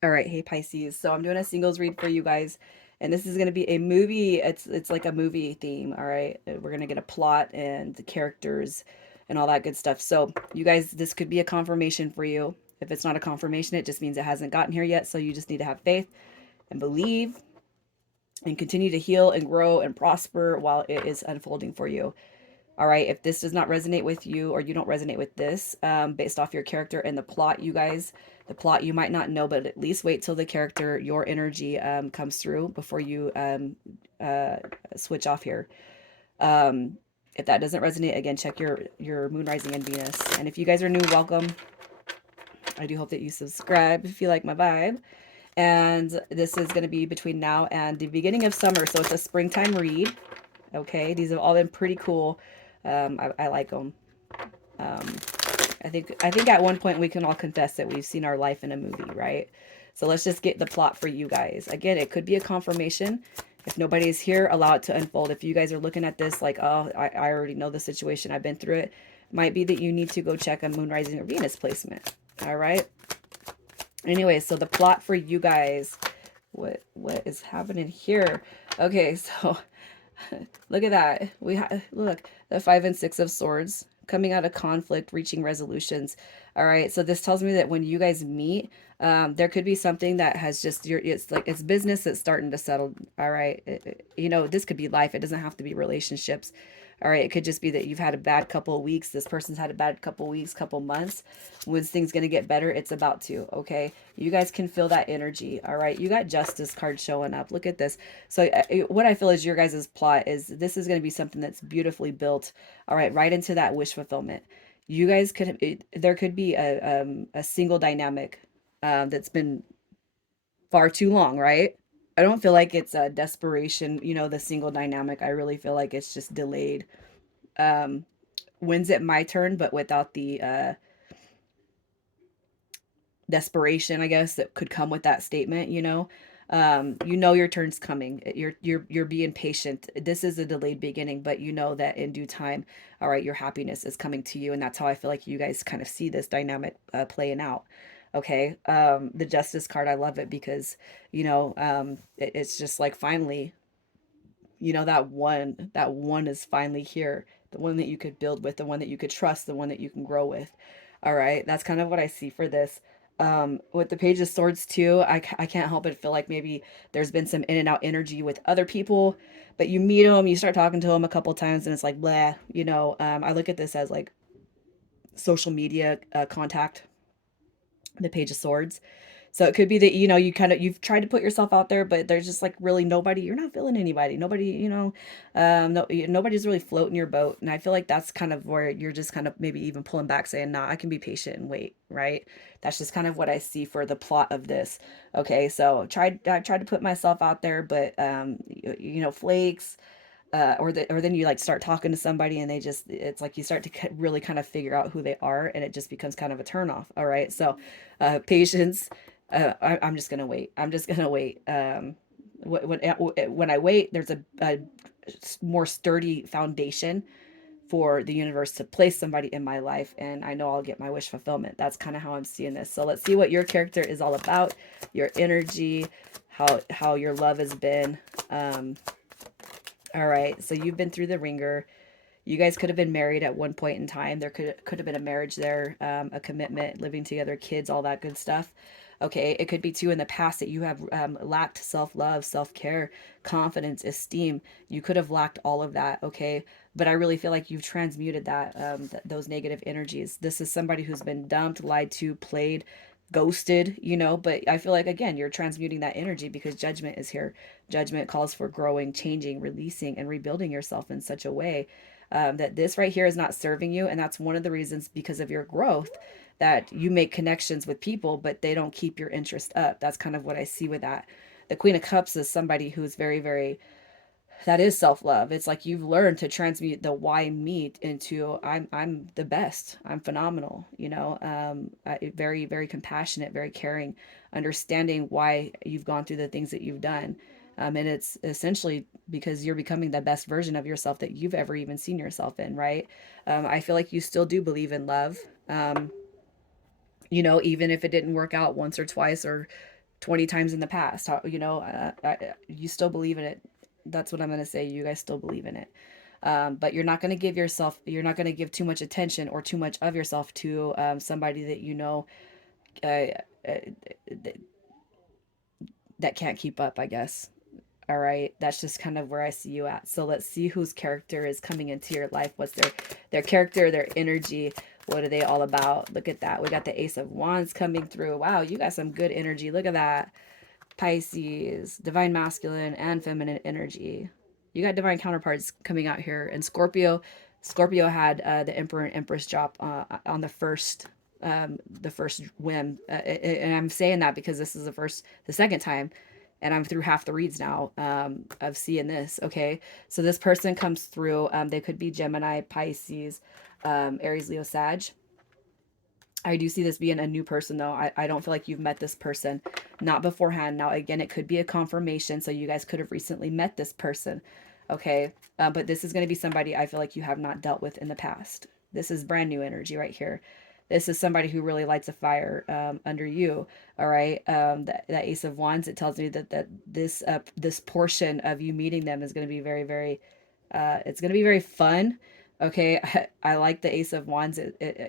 All right, hey Pisces. So I'm doing a singles read for you guys, and this is going to be a movie. It's like a movie theme. All right, we're gonna get a plot and the characters and all that good stuff. So you guys, this could be a confirmation for you. If it's not a confirmation, it just means it hasn't gotten here yet. So you just need to have faith and believe and continue to heal and grow and prosper while it is unfolding for you. All right, if this does not resonate with you or you don't resonate with this, based off your character and the plot, you guys, the plot you might not know, but at least wait till the character, your energy comes through before you switch off here. If that doesn't resonate, again, check your moon, rising, and Venus. And if you guys are new, welcome. I do hope that you subscribe if you like my vibe. And this is going to be between now and the beginning of summer, so it's a springtime read. Okay, these have all been pretty cool. I like them. Um, I think at one point we can all confess that we've seen our life in a movie, right? So let's just get the plot for you guys. Again, it could be a confirmation. If nobody is here, allow it to unfold. If you guys are looking at this like, oh, I already know the situation, I've been through it, might be that you need to go check a moon, rising, or Venus placement. All right. Anyway, so the plot for you guys, what is happening here? Okay, so look at that. Look, the 5 and 6 of swords coming out of conflict, reaching resolutions. All right. So this tells me that when you guys meet, there could be something that has just it's like it's business that's starting to settle. All right. This could be life. It doesn't have to be relationships. All right. It could just be that you've had a bad couple of weeks. This person's had a bad couple of weeks, couple months. When's things going to get better? It's about to. Okay. You guys can feel that energy. All right. You got justice card showing up. Look at this. So what I feel is your guys' plot is this is going to be something that's beautifully built. All right into that wish fulfillment. You guys there could be a single dynamic that's been far too long, right? I don't feel like it's a desperation, the single dynamic. I really feel like it's just delayed. Um, when's it my turn, but without the desperation, I guess, that could come with that statement, your turn's coming. You're being patient. This is a delayed beginning, but you know that in due time, all right, your happiness is coming to you. And that's how I feel like you guys kind of see this dynamic playing out. Okay. The justice card, I love it because, it's just like finally, that one is finally here. The one that you could build with, the one that you could trust, the one that you can grow with. All right. That's kind of what I see for this. With the Page of Swords too, I can't help but feel like maybe there's been some in and out energy with other people, but you meet them, you start talking to them a couple times, and it's like, blah, I look at this as like social media contact, the Page of Swords. So it could be that, you've tried to put yourself out there, but there's just like really nobody, you're not feeling anybody. Nobody, no, nobody's really floating your boat. And I feel like that's kind of where you're just kind of maybe even pulling back saying, nah, I can be patient and wait, right? That's just kind of what I see for the plot of this. Okay, so I tried to put myself out there, but flakes, or then you like start talking to somebody and it's like you start to really kind of figure out who they are, and it just becomes kind of a turnoff. All right, so patience. I'm just gonna wait. I'm just gonna wait. When I wait, there's a more sturdy foundation for the universe to place somebody in my life, and I know I'll get my wish fulfillment. That's kind of how I'm seeing this. So let's see what your character is all about, your energy, how your love has been. All right, so you've been through the ringer. You guys could have been married at one point in time. There could have been a marriage there, a commitment, living together, kids, all that good stuff. Okay, it could be too in the past that you have lacked self love, self care, confidence, esteem. You could have lacked all of that. Okay, but I really feel like you've transmuted that those negative energies. This is somebody who's been dumped, lied to, played, ghosted, but I feel like again you're transmuting that energy because judgment is here. Judgment calls for growing, changing, releasing, and rebuilding yourself in such a way that this right here is not serving you. And that's one of the reasons, because of your growth, that you make connections with people, but they don't keep your interest up. That's kind of what I see with that. The Queen of Cups is somebody who's very, very, that is self-love. It's like you've learned to transmute the why me into I'm the best. I'm phenomenal, very, very compassionate, very caring, understanding why you've gone through the things that you've done. And it's essentially because you're becoming the best version of yourself that you've ever even seen yourself in, right? I feel like you still do believe in love. Even if it didn't work out once or twice or 20 times in the past. How, you still believe in it. That's what I'm going to say. You guys still believe in it. But you're not going to give too much attention or too much of yourself to somebody that uh, uh, that can't keep up, I guess. All right, that's just kind of where I see you at. So let's see whose character is coming into your life. What's their character, their energy? What are they all about? Look at that. We got the Ace of Wands coming through. Wow, you got some good energy. Look at that. Pisces, divine masculine and feminine energy. You got divine counterparts coming out here. And Scorpio had the Emperor and Empress drop on the first whim. And I'm saying that because this is the second time, and I'm through half the reads now of seeing this. Okay, so this person comes through. They could be Gemini, Pisces, Aries, Leo, Sag. I do see this being a new person though. I don't feel like you've met this person, not beforehand. Now, again, it could be a confirmation. So you guys could have recently met this person. Okay. But this is going to be somebody I feel like you have not dealt with in the past. This is brand new energy right here. This is somebody who really lights a fire under you. All right. That Ace of Wands, it tells me that this portion of you meeting them is going to be very, very, it's going to be very fun. Okay, I like the Ace of Wands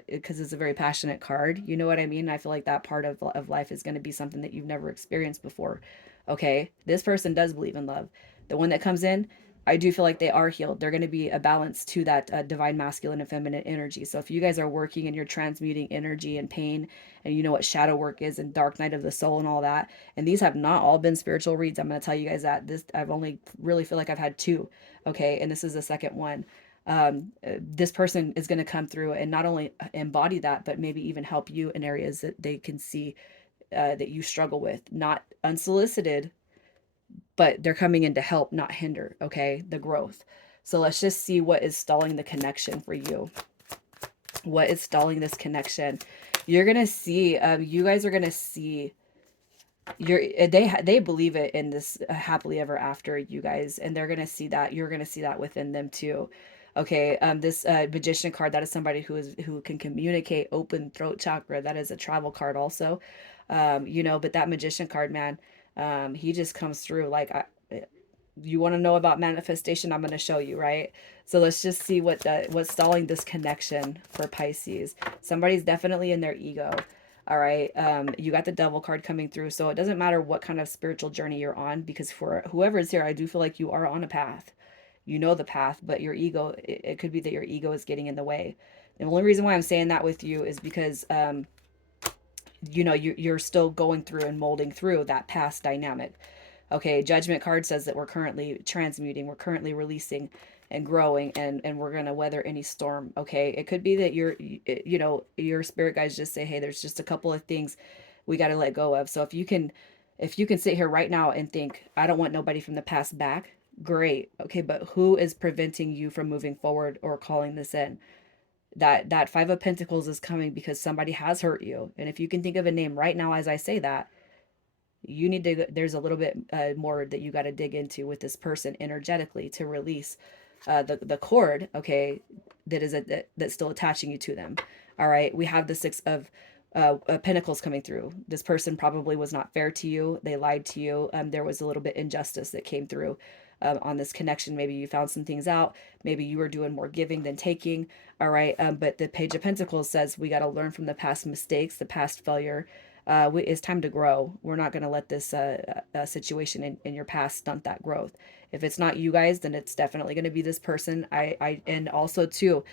because it's a very passionate card. You know what I mean? I feel like that part of life is going to be something that you've never experienced before. Okay, this person does believe in love. The one that comes in, I do feel like they are healed. They're going to be a balance to that divine masculine and feminine energy. So if you guys are working and you're transmuting energy and pain, and you know what shadow work is and dark night of the soul and all that, and these have not all been spiritual reads. I'm going to tell you guys that this I've only really feel like I've had two. Okay, and this is the second one. This person is going to come through and not only embody that, but maybe even help you in areas that they can see that you struggle with, not unsolicited, but they're coming in to help, not hinder, okay, the growth. So let's just see what is stalling the connection for you. What is stalling this connection? You're going to see, you guys are going to see they believe it in this happily ever after, you guys, and they're gonna see that. You're gonna see that within them too. Okay, this magician card, that is somebody who can communicate, open throat chakra. That is a travel card also. But that magician card, man, he just comes through like you want to know about manifestation, I'm going to show you, right? So let's just see what's stalling this connection for Pisces. Somebody's definitely in their ego. All right. You got the devil card coming through. So it doesn't matter what kind of spiritual journey you're on, because for whoever is here, I do feel like you are on a path. You know the path, but your ego, it could be that your ego is getting in the way. The only reason why I'm saying that with you is because you're still going through and molding through that past dynamic. Okay, judgment card says that we're currently transmuting, we're currently releasing and growing, and we're going to weather any storm. Okay, it could be that your spirit guides just say, hey, there's just a couple of things we got to let go of. So if you can sit here right now and think, I don't want nobody from the past back, great. Okay, but who is preventing you from moving forward or calling this in? That Five of Pentacles is coming because somebody has hurt you. And if you can think of a name right now as I say that, there's a little bit more that you got to dig into with this person energetically to release the cord, okay, that's still attaching you to them. All right, we have the Six of Pentacles coming through. This person probably was not fair to you. They lied to you. There was a little bit injustice that came through on this connection. Maybe you found some things out. Maybe you were doing more giving than taking. All right, but the Page of Pentacles says we got to learn from the past mistakes, the past failure. It's time to grow. We're not going to let this situation in your past stunt that growth. If it's not you guys, then it's definitely going to be this person. And also too,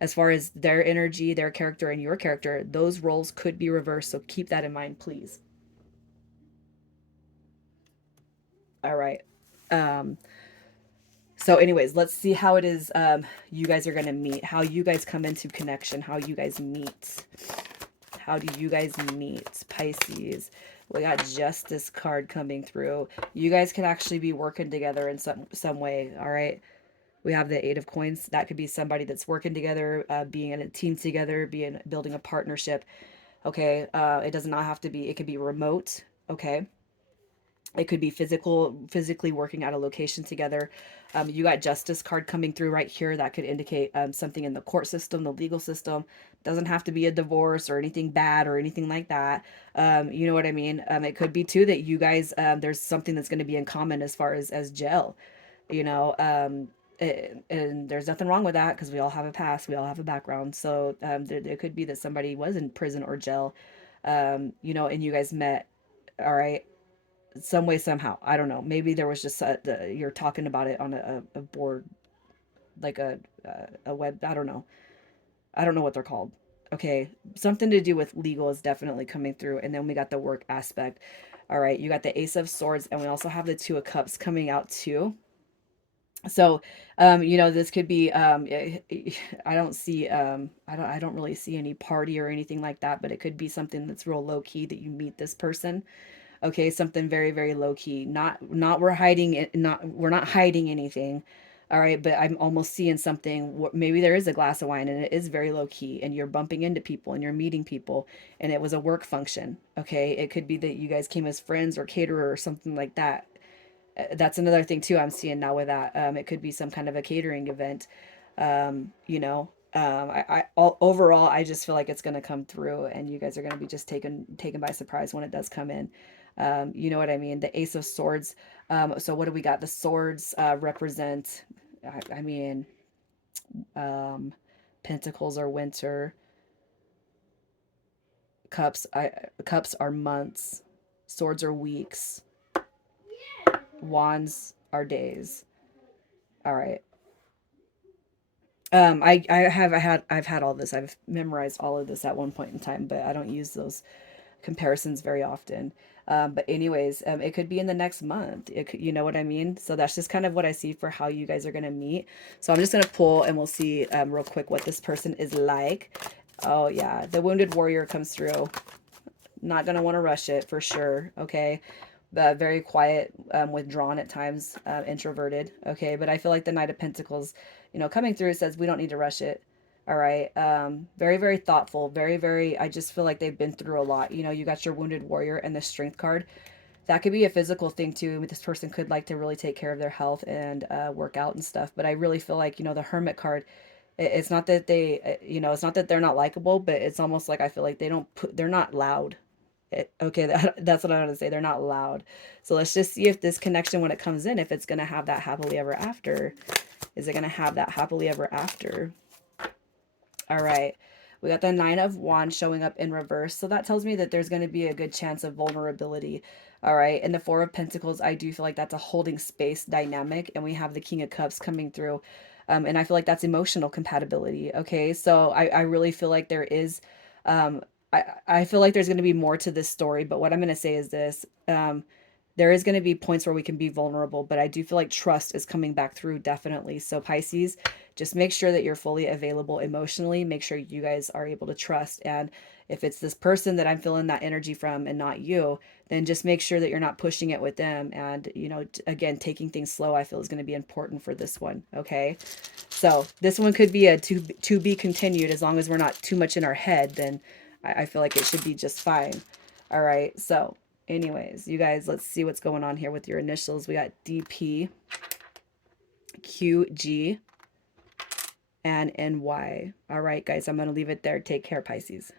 as far as their energy, their character, and your character, those roles could be reversed. So keep that in mind, please. All right. Um, so anyways, let's see how it is you guys are going to meet, how you guys come into connection, how you guys meet. How do you guys meet, Pisces? We got Justice card coming through. You guys could actually be working together in some way, all right? We have the Eight of Coins. That could be somebody that's working together, being in a team together, building a partnership. Okay, it does not have to be. It could be remote. Okay, It could be physically working at a location together. You got justice card coming through right here. That could indicate something in the court system, the legal system. Doesn't have to be a divorce or anything bad or anything like that. You know what I mean? It could be too that you guys, there's something that's going to be in common as far as jail, you know. And there's nothing wrong with that because we all have a past, we all have a background. So there could be that somebody was in prison or jail, you know, and you guys met. All right, some way somehow, I don't know, maybe there was just you're talking about it on a board, like a web, I don't know, I don't know what they're called. Okay, something to do with legal is definitely coming through. And then we got the work aspect. All right, you got the Ace of Swords, and we also have the Two of Cups coming out too. So you know, this could be I don't see I don't really see any party or anything like that, but it could be something that's real low key that you meet this person. Okay, something very, very low key. Not we're hiding it, not we're not hiding anything. All right, but I'm almost seeing something. Maybe there is a glass of wine and it is very low key, and you're bumping into people and you're meeting people, and it was a work function. Okay, it could be that you guys came as friends or caterer or something like that. That's another thing too I'm seeing now with that. It could be some kind of a catering event. You know, overall, I just feel like it's going to come through, and you guys are going to be just taken by surprise when it does come in. You know what I mean? The Ace of Swords. So what do we got? The swords represent. I mean, um, Pentacles are winter. Cups are months. Swords are weeks. Wands are days. All right. I've had all this. I've memorized all of this at one point in time, but I don't use those comparisons very often. But anyways, it could be in the next month. It could, you know what I mean? So that's just kind of what I see for how you guys are gonna meet. So I'm just gonna pull and we'll see real quick what this person is like. Oh yeah, the Wounded Warrior comes through. Not gonna want to rush it for sure. Okay, very quiet, withdrawn at times, introverted. Okay, but I feel like the Knight of Pentacles, you know, coming through says we don't need to rush it. All right. Very, very thoughtful. Very, very. I just feel like they've been through a lot. You know, you got your Wounded Warrior and the Strength card. That could be a physical thing too. This person could like to really take care of their health and work out and stuff. But I really feel like, you know, the Hermit card. It's not that they, you know, it's not that they're not likable, but it's almost like I feel like they're not loud. Okay, that's what I want to say. They're not loud. So let's just see if this connection, when it comes in, if it's going to have that happily ever after. Is it going to have that happily ever after? All right. We got the Nine of Wands showing up in reverse. So that tells me that there's going to be a good chance of vulnerability. All right. And the Four of Pentacles, I do feel like that's a holding space dynamic. And we have the King of Cups coming through. And I feel like that's emotional compatibility. Okay. So I really feel like there is, um, I feel like there's going to be more to this story. But what I'm going to say is this. There is going to be points where we can be vulnerable, but I do feel like trust is coming back through definitely. So Pisces, just make sure that you're fully available emotionally. Make sure you guys are able to trust. And if it's this person that I'm feeling that energy from and not you, then just make sure that you're not pushing it with them. And, you know, again, taking things slow, I feel is going to be important for this one. Okay. So this one could be a to be continued. As long as we're not too much in our head, then I feel like it should be just fine. All right. So anyways, you guys, let's see what's going on here with your initials. We got DP, QG, and NY. All right, guys, I'm going to leave it there. Take care, Pisces.